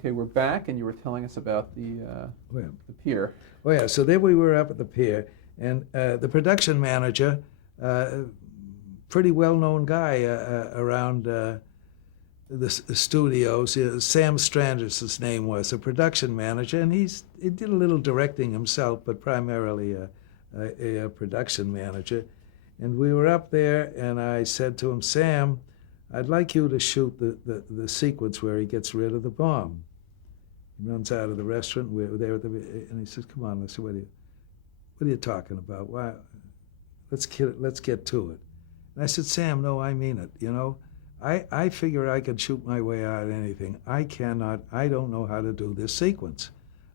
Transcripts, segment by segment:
Okay, we're back, and you were telling us about Oh, yeah. the pier. Oh, yeah. So there we were up at the pier, and the production manager, pretty well-known guy around the studios. Sam Strangis, his name was, a production manager, and he did a little directing himself, but primarily a production manager. And we were up there, and I said to him, Sam, I'd like you to shoot the sequence where he gets rid of the bomb. He runs out of the restaurant. We're there at and he says, "Come on." I said, "What are you talking about? Why? Let's get to it." And I said, "Sam, no, I mean it. You know, I figure I could shoot my way out of anything. I don't know how to do this sequence."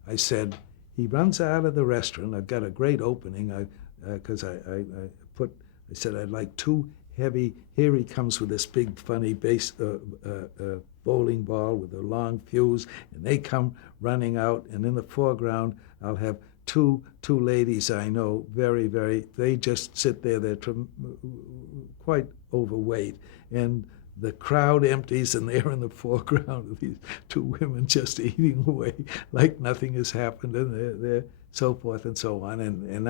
I said, "He runs out of the restaurant. I've got a great opening. I said I'd like two heavy. Here he comes with this big funny bowling ball with a long fuse, and they come running out. And in the foreground, I'll have two ladies I know, very, very. They just sit there. They're quite overweight, and the crowd empties, and they're in the foreground with these two women just eating away like nothing has happened, and they're so forth and so on. And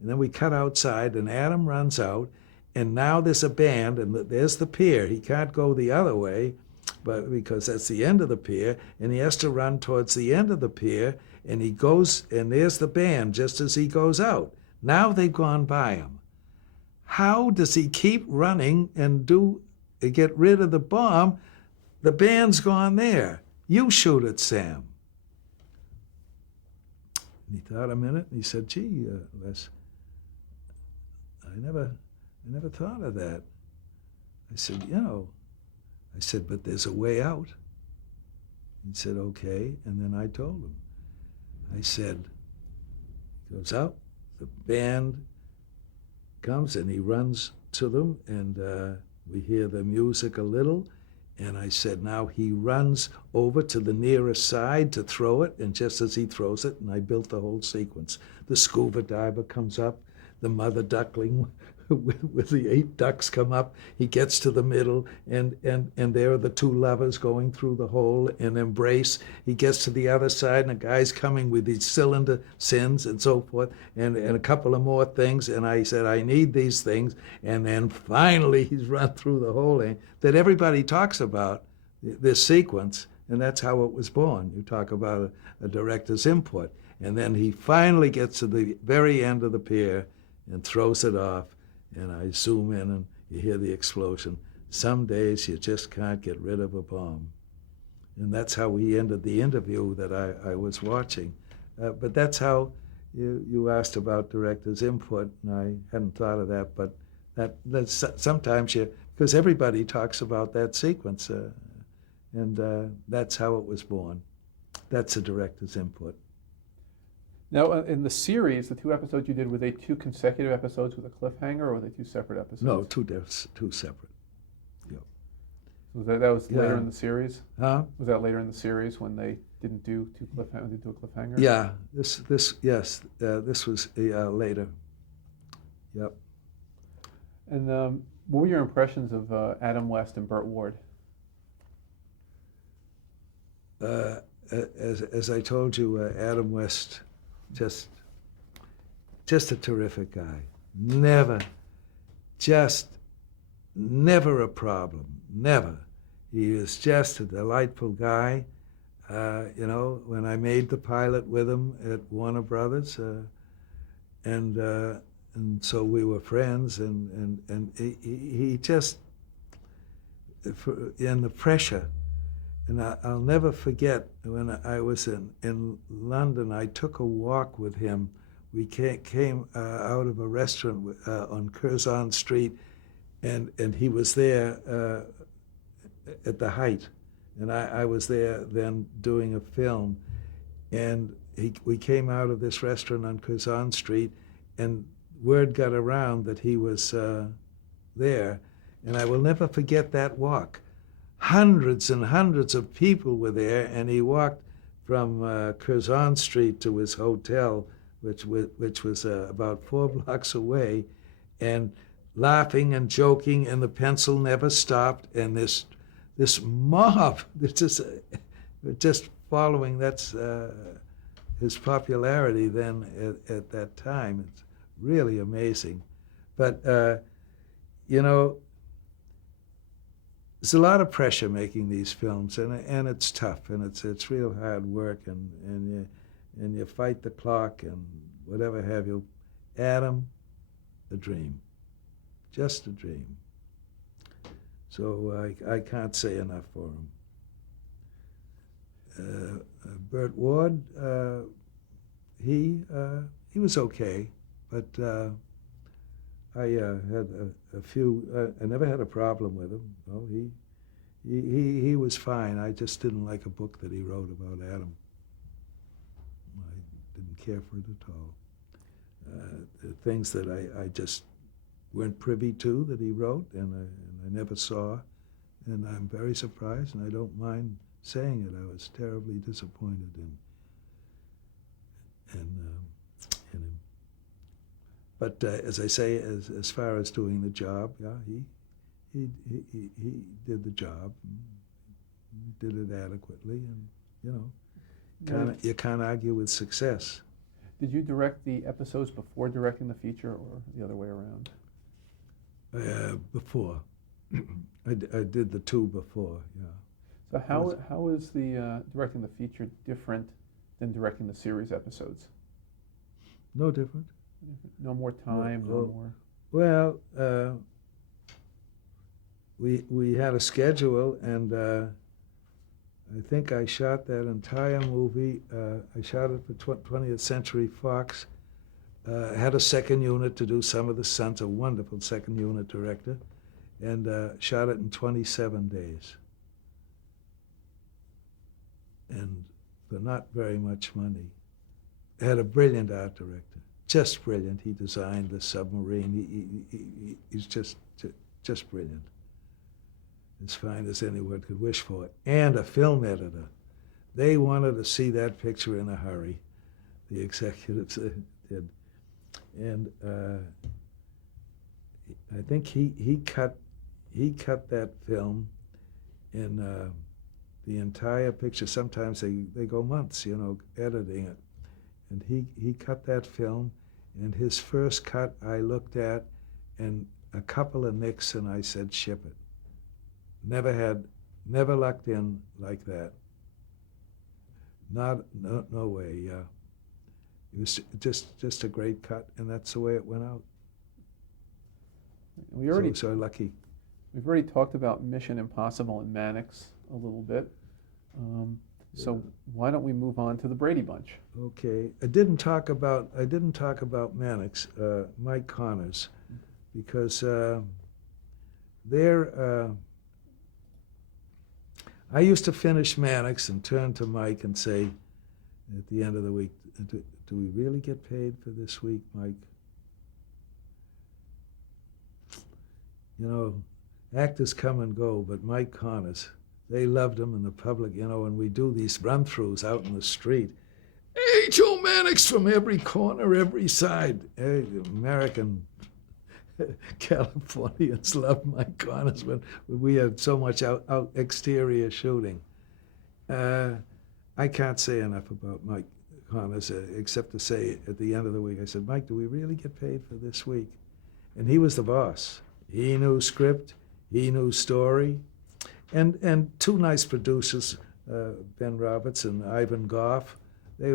then we cut outside, and Adam runs out, and now there's a band, and there's the pier. He can't go the other way, but because that's the end of the pier, and he has to run towards the end of the pier, and he goes, and there's the band just as he goes out. Now they've gone by him. How does he keep running and get rid of the bomb? The band's gone there. You shoot it, Sam. And he thought a minute, and he said, "Gee, Les, I never thought of that." I said, "But there's a way out." He said, "Okay." And then I told him. I said, he goes out, the band comes, and he runs to them, and we hear the music a little. And I said, now he runs over to the nearest side to throw it, and just as he throws it, and I built the whole sequence. The scuba diver comes up, the mother duckling with the 8 ducks come up. He gets to the middle, and there are the 2 lovers going through the hole and embrace. He gets to the other side, and a guy's coming with these cylinder sins and so forth, and a couple of more things. And I said, I need these things. And then finally he's run through the whole thing that everybody talks about, this sequence, and that's how it was born. You talk about a director's input. And then he finally gets to the very end of the pier and throws it off. And I zoom in, and you hear the explosion. Some days you just can't get rid of a bomb. And that's how we ended the interview that I was watching. But that's how you asked about director's input, and I hadn't thought of that. But that's sometimes because everybody talks about that sequence, and that's how it was born. That's a director's input. Now, in the series, the 2 episodes you did, were they 2 consecutive episodes with a cliffhanger, or were they 2 separate episodes? No, two separate. Yep. So that was later in the series? Huh? Was that later in the series when they didn't do a cliffhanger? Yeah. This was later. Yep. And what were your impressions of Adam West and Burt Ward? As I told you, Adam West, just a terrific guy. Never a problem. Never. He is just a delightful guy. When I made the pilot with him at Warner Brothers, and so we were friends, and he just, in the pressure. And I'll never forget when I was in London, I took a walk with him. We came out of a restaurant on Curzon Street, and he was there at the height. And I was there then doing a film. And we came out of this restaurant on Curzon Street, and word got around that he was there. And I will never forget that walk. Hundreds and hundreds of people were there, and he walked from Curzon Street to his hotel, which was about 4 blocks away, and laughing and joking, and the pencil never stopped, and this mob, just following, that's his popularity then at that time. It's really amazing. But, you know, there's a lot of pressure making these films, and it's tough, and it's real hard work, and you fight the clock and whatever have you. Adam, a dream, just a dream. So I can't say enough for him. Burt Ward, he was okay, but I had a few. I never had a problem with him. No, he was fine. I just didn't like a book that he wrote about Adam. I didn't care for it at all. The things that I just weren't privy to that he wrote, and I never saw, and I'm very surprised, and I don't mind saying it. I was terribly disappointed in him. But as I say, as far as doing the job, yeah, he did the job. He did it adequately, and you can't argue with success. Did you direct the episodes before directing the feature, or the other way around? Before. I did the two before, yeah. So how is the directing the feature different than directing the series episodes? No different. No more time, no more. Well, we had a schedule, and I think I shot that entire movie. I shot it for 20th Century Fox. Had a second unit to do some of the stunts, a wonderful second unit director, and shot it in 27 days. And for not very much money. Had a brilliant art director, just brilliant. He designed the submarine. He's just brilliant. As fine as anyone could wish for. And a film editor. They wanted to see that picture in a hurry. The executives did. And I think he cut that film in the entire picture. Sometimes they go months, editing it. And he cut that film, and his first cut I looked at, and a couple of nicks, and I said, ship it. Never lucked in like that. No way, yeah. It was just a great cut, and that's the way it went out. So lucky. We've already talked about Mission Impossible and Mannix a little bit. So why don't we move on to the Brady Bunch? Okay, I didn't talk about Mannix, Mike Connors, because I used to finish Mannix and turn to Mike and say, at the end of the week, do we really get paid for this week, Mike? Actors come and go, but Mike Connors, they loved him in the public, and we do these run-throughs out in the street. Hey, Joe Mannix from every corner, every side. Hey, American Californians love Mike Connors when we had so much out exterior shooting. I can't say enough about Mike Connors, except to say at the end of the week, I said, Mike, do we really get paid for this week? And he was the boss. He knew script, he knew story, and two nice producers, Ben Roberts and Ivan Goff. They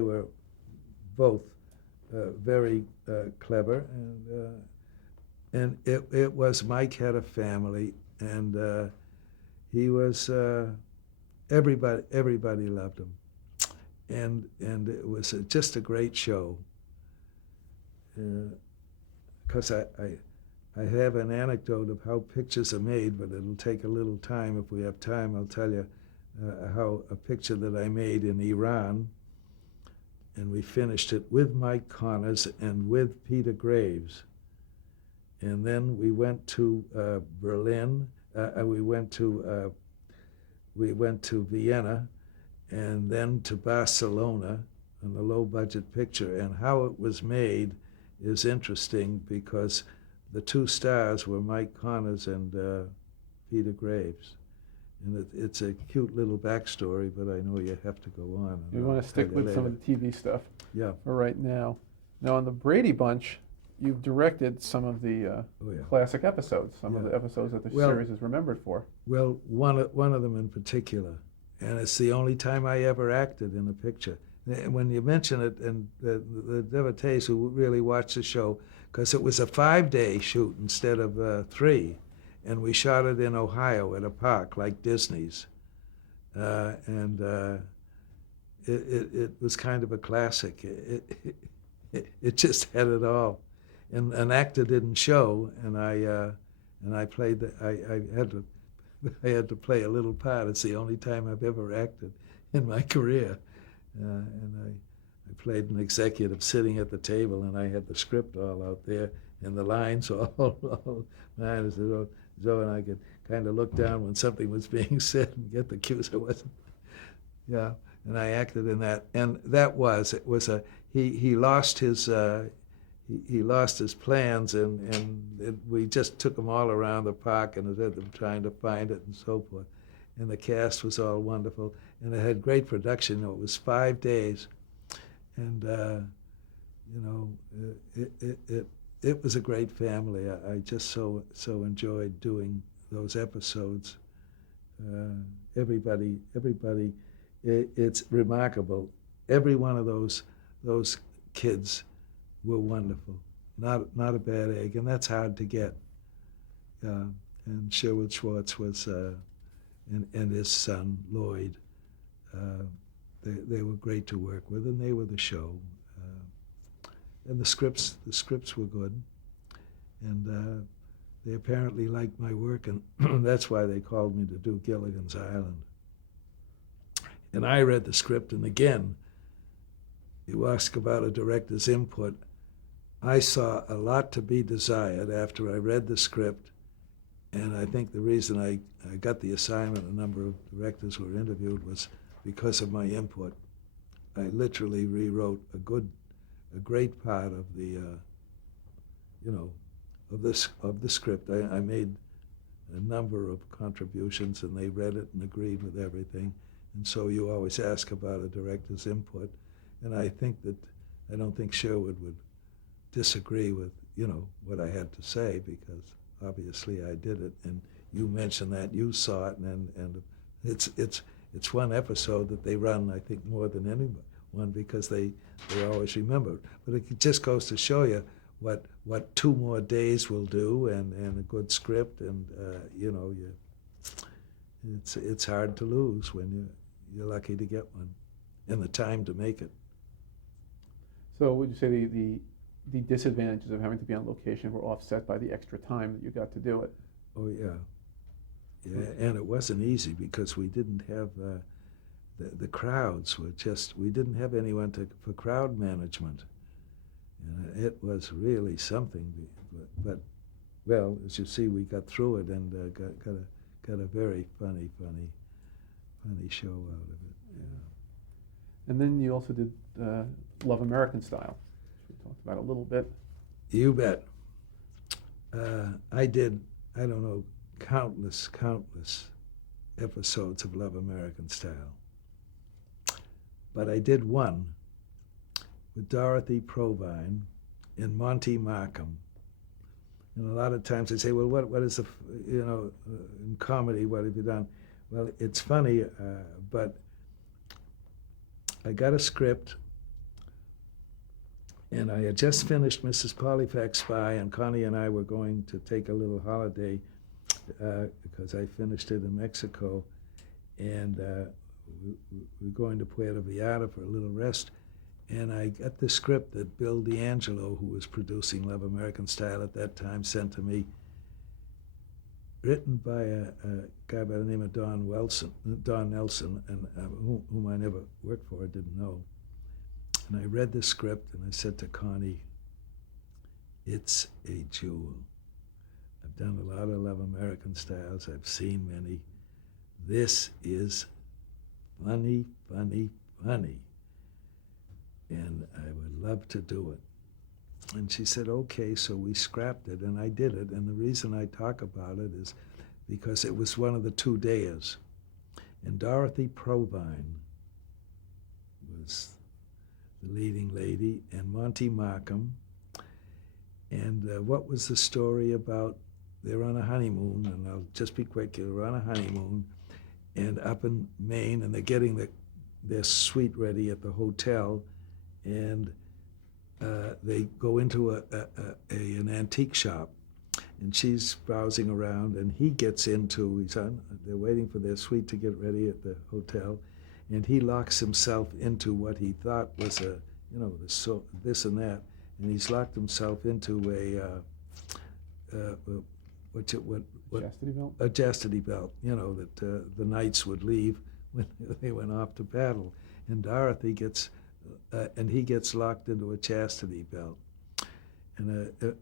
were both very clever, and it was Mike had a family, and he was everybody loved him, and it was just a great show. Because I have an anecdote of how pictures are made, but it'll take a little time. If we have time, I'll tell you how a picture that I made in Iran, and we finished it with Mike Connors and with Peter Graves. And then we went to Berlin, we went to Vienna, and then to Barcelona on a low-budget picture. And how it was made is interesting because the two stars were Mike Connors and Peter Graves. And it's a cute little backstory, but I know you have to go on. We want to stick with some of the TV stuff Yeah. for right now. Now, on the Brady Bunch, you've directed some of the Oh, yeah. classic episodes, some of Yeah. the episodes that the Well- series is remembered for. Well, one of them in particular, and it's the only time I ever acted in a picture. And when you mention it, and the devotees who really watch the show, because it was a 5-day shoot instead of 3, and we shot it in Ohio at a park like Disney's, and it was kind of a classic. It just had it all, and an actor didn't show, and I played I had to play a little part. It's the only time I've ever acted in my career. And I played an executive sitting at the table, and I had the script all out there and the lines all mine. I said, "Oh, Joe," and I could kind of look down when something was being said and get the cues. I wasn't. Yeah, and I acted in that, and he lost his. He lost his plans, and we just took them all around the park and had them trying to find it and so forth. And the cast was all wonderful, and it had great production. It was 5 days, and it was a great family. I just so enjoyed doing those episodes. Everybody, it's remarkable. Every one of those kids were wonderful. Not a bad egg, and that's hard to get. And Sherwood Schwartz was, and his son Lloyd. They were great to work with, and they were the show. And the scripts were good, and they apparently liked my work, and that's why they called me to do Gilligan's Island. And I read the script, and again, you ask about a director's input. I saw a lot to be desired after I read the script, and I think the reason I got the assignment, a number of directors were interviewed, was because of my input. I literally rewrote a great part of the, of the script. I made a number of contributions, and they read it and agreed with everything. And so you always ask about a director's input, and I don't think Sherwood would disagree with what I had to say, because obviously I did it, and you mentioned that you saw it, and it's one episode that they run, I think, more than anyone, because they always remember. But it just goes to show you what 2 more days will do, and a good script, and it's hard to lose when you're lucky to get one, and the time to make it. So would you say the disadvantages of having to be on location were offset by the extra time that you got to do it? Oh, yeah. Yeah, and it wasn't easy because we didn't have, the crowds were just, we didn't have anyone for crowd management. And it was really something, but well, as you see, we got through it and got a very funny show out of it, yeah. And then you also did Love American Style, which we talked about a little bit. You bet. I did, I don't know, countless episodes of Love American Style. But I did one with Dorothy Provine and Monty Markham. And a lot of times they say, well, what is the, in comedy, what have you done? Well, it's funny, but I got a script, and I had just finished Mrs. Polyphax Spy, and Connie and I were going to take a little holiday because I finished it in Mexico, and we were going to Puerto Vallarta for a little rest, and I got the script that Bill D'Angelo, who was producing Love American Style at that time, sent to me, written by a guy by the name of Don Nelson, and whom I never worked for, didn't know. And I read the script, and I said to Connie, it's a jewel. I've done a lot of Love American Styles. I've seen many. This is funny. And I would love to do it. And she said, okay, so we scrapped it, and I did it. And the reason I talk about it is because it was one of the 2 days. and Dorothy Provine was the leading lady, and Monty Markham. And what was the story about? They're on a honeymoon, and I'll just be quick. They're on a honeymoon, and up in Maine, and they're getting their suite ready at the hotel, and they go into an antique shop, and she's browsing around, and he gets into. They're waiting for their suite to get ready at the hotel, and he locks himself into what he thought was this and that, and he's locked himself into Chastity belt? a chastity belt, that the knights would leave when they went off to battle. And Dorothy gets, and he gets locked into a chastity belt. And a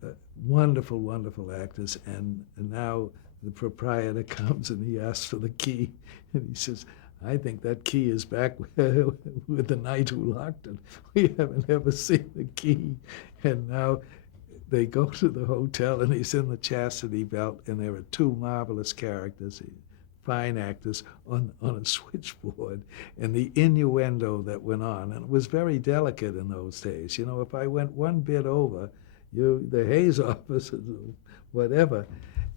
wonderful, wonderful actors. And now the proprietor comes and he asks for the key. And he says, I think that key is back with the knight who locked it. We haven't ever seen the key. And now they go to the hotel, and he's in the chastity belt, and there are two marvelous characters, fine actors, on a switchboard, and the innuendo that went on. And it was very delicate in those days. If I went one bit over, the Hayes office, whatever,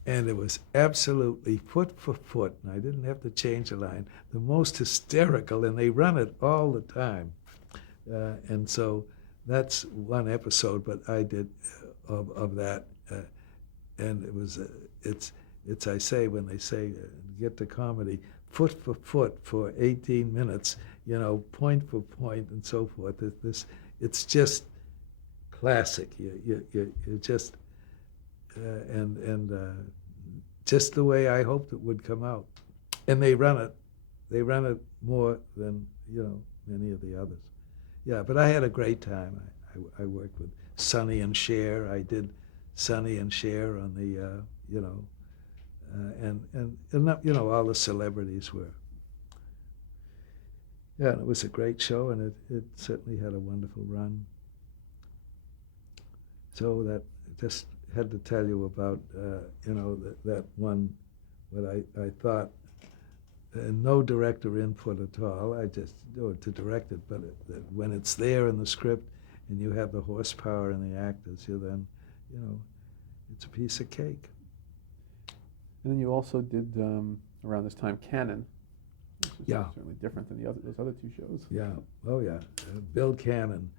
and it was absolutely foot for foot, and I didn't have to change a line, the most hysterical, and they run it all the time. And so that's one episode, but I did of that, and it was it's I say, when they say get to comedy, foot for foot for 18 minutes, point for point and so forth. It's just classic. You just and just the way I hoped it would come out, and they run it more than many of the others. Yeah, but I had a great time. I worked with Sonny and Cher. I did Sonny and Cher on the, and all the celebrities were. Yeah, and it was a great show, and it certainly had a wonderful run. So that just had to tell you about, that one, what I thought, no director input at all. I just do it to direct it, but when it's there in the script, and you have the horsepower in the actors, then, it's a piece of cake. And then you also did, around this time, Cannon, which is Yeah. certainly different than those other two shows. Yeah, oh yeah, Bill Cannon,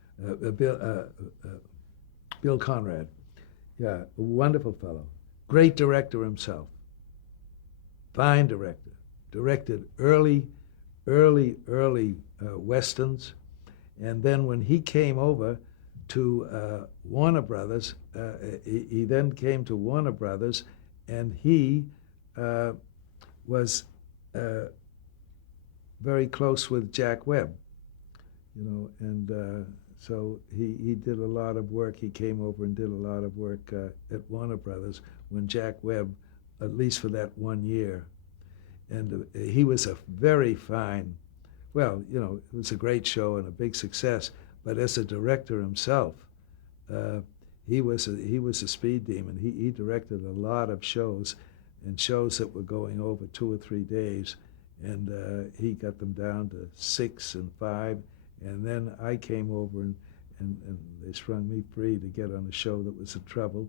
Bill Conrad, yeah, a wonderful fellow, great director himself, fine director, directed early westerns. And then when he came over to Warner Brothers, he then came to Warner Brothers, and he was very close with Jack Webb, and so he did a lot of work. He came over and did a lot of work at Warner Brothers when Jack Webb, at least for that 1 year. And he was a very fine, well, it was a great show and a big success, but as a director himself, he was a speed demon. He directed a lot of shows, and shows that were going over 2 or 3 days, and he got them down to 6 and 5, and then I came over and they sprung me free to get on a show that was a trouble,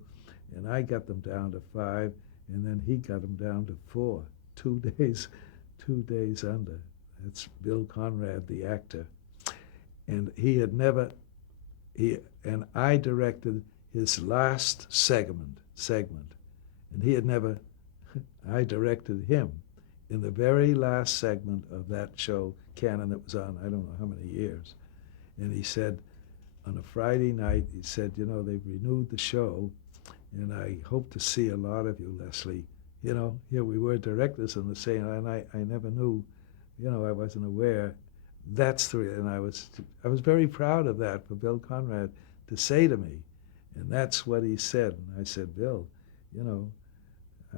and I got them down to 5, and then he got them down to 4, 2 days under. That's Bill Conrad, the actor. And and I directed his last segment, and he had never, I directed him in the very last segment of that show, Cannon, that was on, I don't know how many years. And he said, on a Friday night, he said, they've renewed the show, and I hope to see a lot of you, Leslie. Here we were directors in the same, and I never knew, I wasn't aware. That's and I was very proud of that for Bill Conrad to say to me, and that's what he said. And I said, Bill,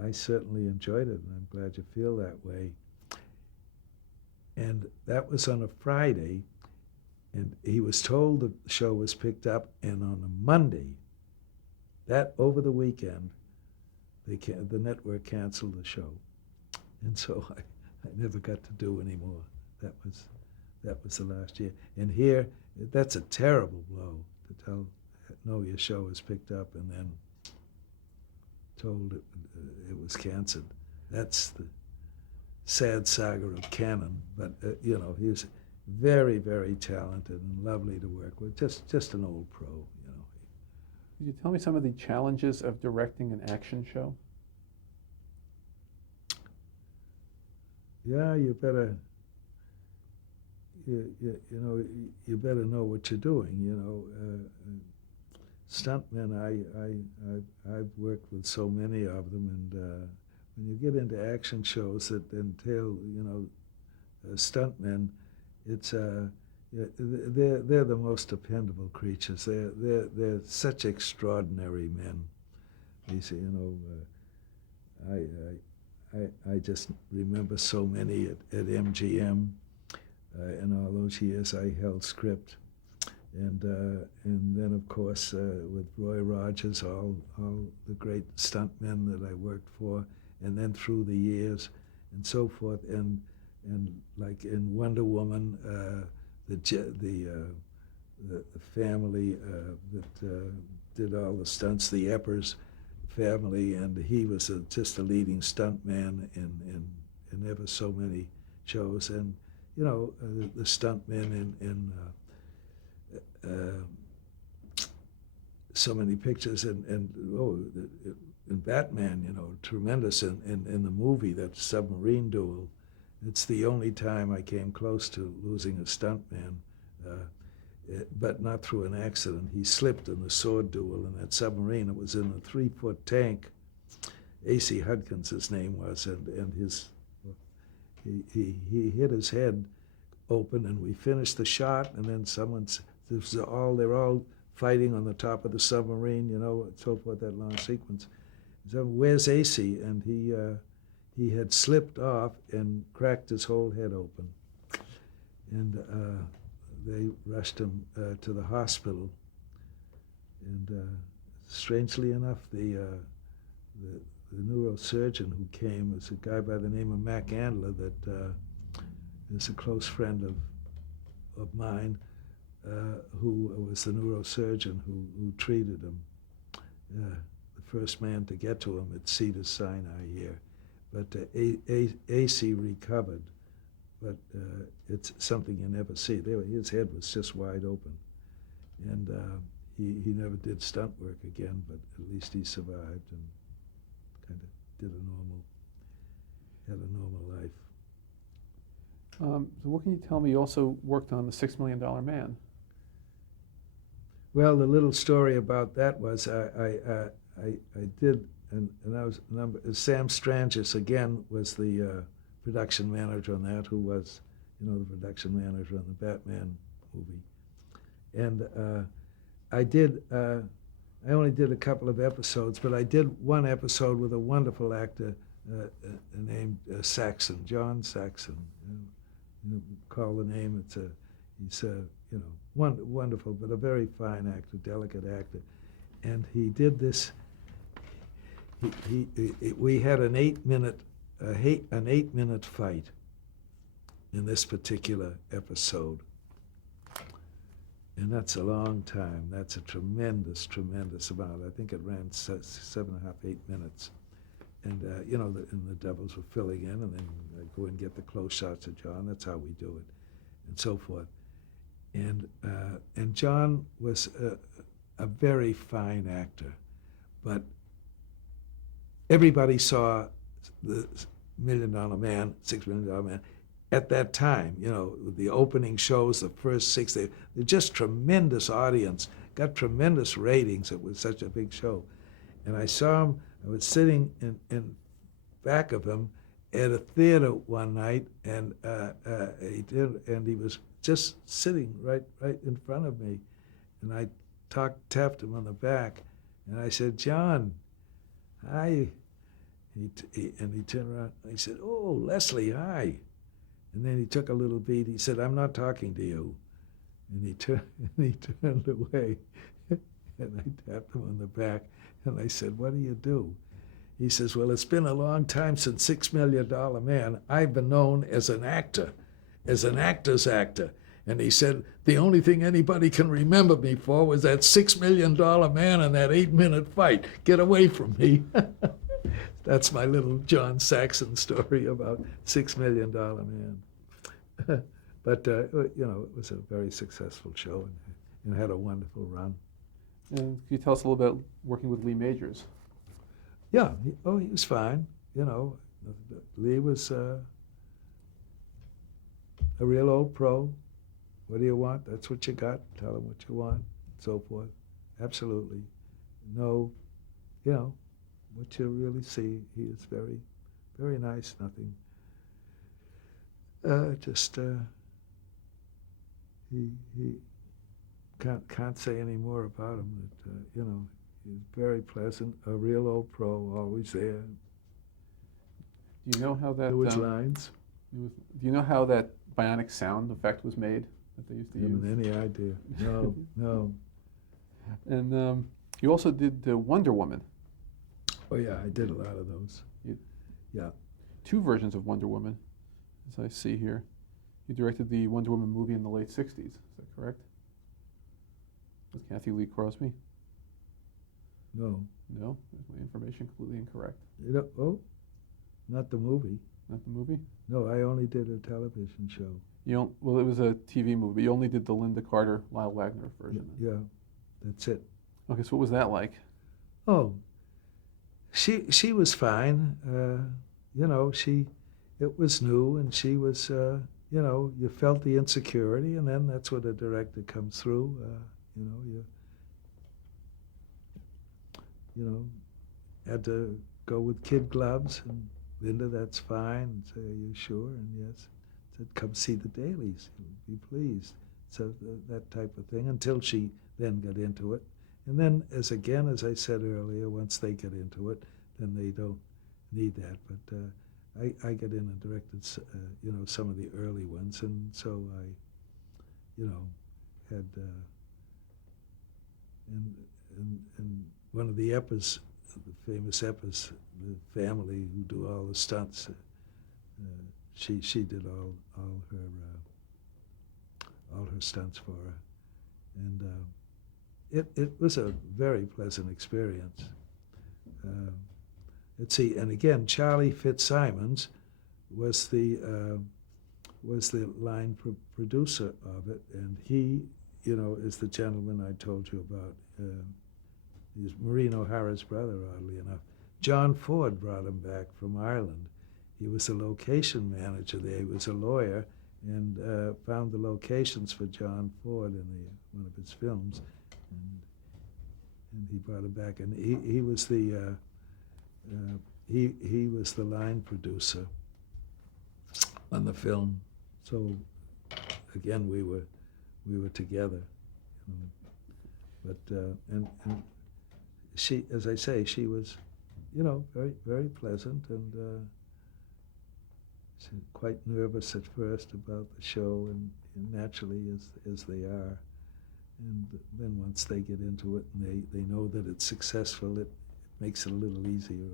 I certainly enjoyed it, and I'm glad you feel that way. And that was on a Friday, and he was told the show was picked up, and on a Monday, that over the weekend, the network canceled the show. And so I never got to do anymore. That was the last year. And here, that's a terrible blow to tell, no, your show is picked up, and then told it was canceled. That's the sad saga of Cannon. But he was very, very talented and lovely to work with. Just an old pro. Could you tell me some of the challenges of directing an action show? Yeah, you better. You better know what you're doing. Stuntmen, I've worked with so many of them, and when you get into action shows that entail, stuntmen, it's they're the most dependable creatures. They're such extraordinary men. I just remember so many at MGM. In all those years, I held script, and then of course with Roy Rogers, all the great stuntmen that I worked for, and then through the years, and so forth, and like in Wonder Woman, the family that did all the stunts, the Eppers family, and he was just a leading stuntman in ever so many shows, and the stuntmen in so many pictures, and Batman, tremendous in the movie, that submarine duel. It's the only time I came close to losing a stuntman, but not through an accident. He slipped in the sword duel in that submarine. It was in a 3-foot tank. A.C. Hudkins, his name was, and he hit his head open, and we finished the shot, and then they're all fighting on the top of the submarine, so forth, that long sequence. So where's AC? And he had slipped off and cracked his whole head open, and they rushed him to the hospital. And strangely enough, the neurosurgeon who came was a guy by the name of Mac Andler that is a close friend of mine, who was the neurosurgeon who treated him. The first man to get to him at Cedars-Sinai here. But AC recovered, but it's something you never see. His head was just wide open, and he never did stunt work again, but at least he survived and kind of had a normal life. So what can you tell me? You also worked on the $6 Million Man. Well, the little story about that was I did, and I was Sam Strangis again was the production manager on that, who was, the production manager on the Batman movie, and I only did a couple of episodes, but I did one episode with a wonderful actor named Saxon, John Saxon. Call the name. He's wonderful, but a very fine actor, delicate actor, and he did this. We had an 8-minute fight in this particular episode, and that's a long time. That's a tremendous amount. I think it ran 7.5, 8 minutes. And, and the doubles were filling in, and then I'd go and get the close shots of John. That's how we do it, and so forth. And John was a very fine actor, but everybody saw the $1 Million Man, $6 Million Man, at that time. The opening shows, the first 6, they're just tremendous audience, got tremendous ratings. It was such a big show, and I saw him. I was sitting in back of him at a theater one night, and he was just sitting right in front of me, and I tapped him on the back, and I said, "John, hi." And he turned around and he said, "Oh, Leslie, hi." And then he took a little beat. He said, "I'm not talking to you." And he turned away, and I tapped him on the back. And I said, "What do you do?" He says, well, it's been a long time since $6 Million Man. I've been known as an actor, as an actor's actor. And he said, the only thing anybody can remember me for was that $6 Million Man and that 8-minute fight. Get away from me. That's my little John Saxon story about $6 Million Man. But, it was a very successful show and had a wonderful run. And can you tell us a little bit about working with Lee Majors? Yeah, he was fine. Lee was a real old pro. What do you want? That's what you got. Tell him what you want, so forth. Absolutely. No, what you really see, he is very, very nice. Nothing. He can't say any more about him. That he's very pleasant, a real old pro, always there. Do you know how that? Knew his lines. Do you know how that bionic sound effect was made that they used to use? Haven't any idea. No, no. And you also did Wonder Woman. Oh yeah, I did a lot of those. Yeah. 2 versions of Wonder Woman, as I see here. You directed the Wonder Woman movie in the late 60s, is that correct? With Kathy Lee Crosby? No. No? Is my information completely incorrect? Not the movie. Not the movie? No, I only did a television show. Well, it was a TV movie, but you only did the Linda Carter, Lyle Wagner version. Yeah, that's it. Okay, so what was that like? Oh, she was fine. It was new, and she was, you felt the insecurity, and then that's what a director comes through. Had to go with kid gloves, and Linda, that's fine. And say, are you sure? And yes. Said, come see the dailies. Be pleased. So that type of thing, until she then got into it. And then, as I said earlier, once they get into it, then they don't need that. But I got in and directed, some of the early ones, and so I, had, and one of the Eppers, the famous Eppers, the family who do all the stunts, she did all her stunts for her, and it was a very pleasant experience. Let's see, and again, Charlie Fitzsimons was the line producer of it, and he, is the gentleman I told you about. He's Maureen O'Hara's brother, oddly enough. John Ford brought him back from Ireland. He was the location manager there. He was a lawyer and found the locations for John Ford in one of his films, and he brought him back. And he was the he was the line producer on the film. So again, we were together. But and she, as I say, she was, very, very pleasant, and she was quite nervous at first about the show, and naturally, as they are. And then once they get into it and they know that it's successful, it makes it a little easier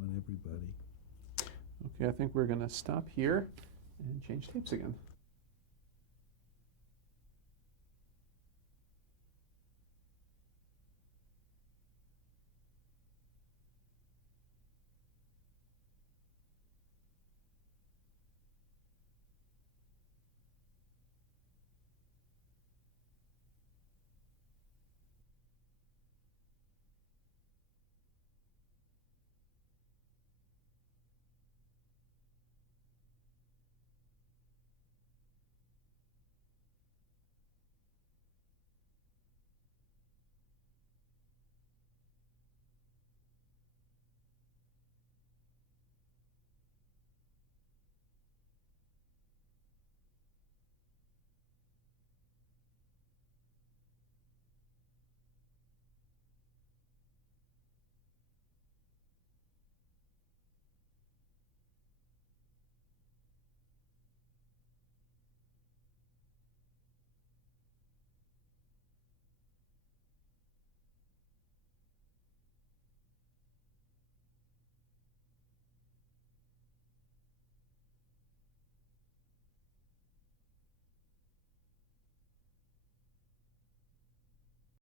on everybody. Okay, I think we're going to stop here and change tapes again.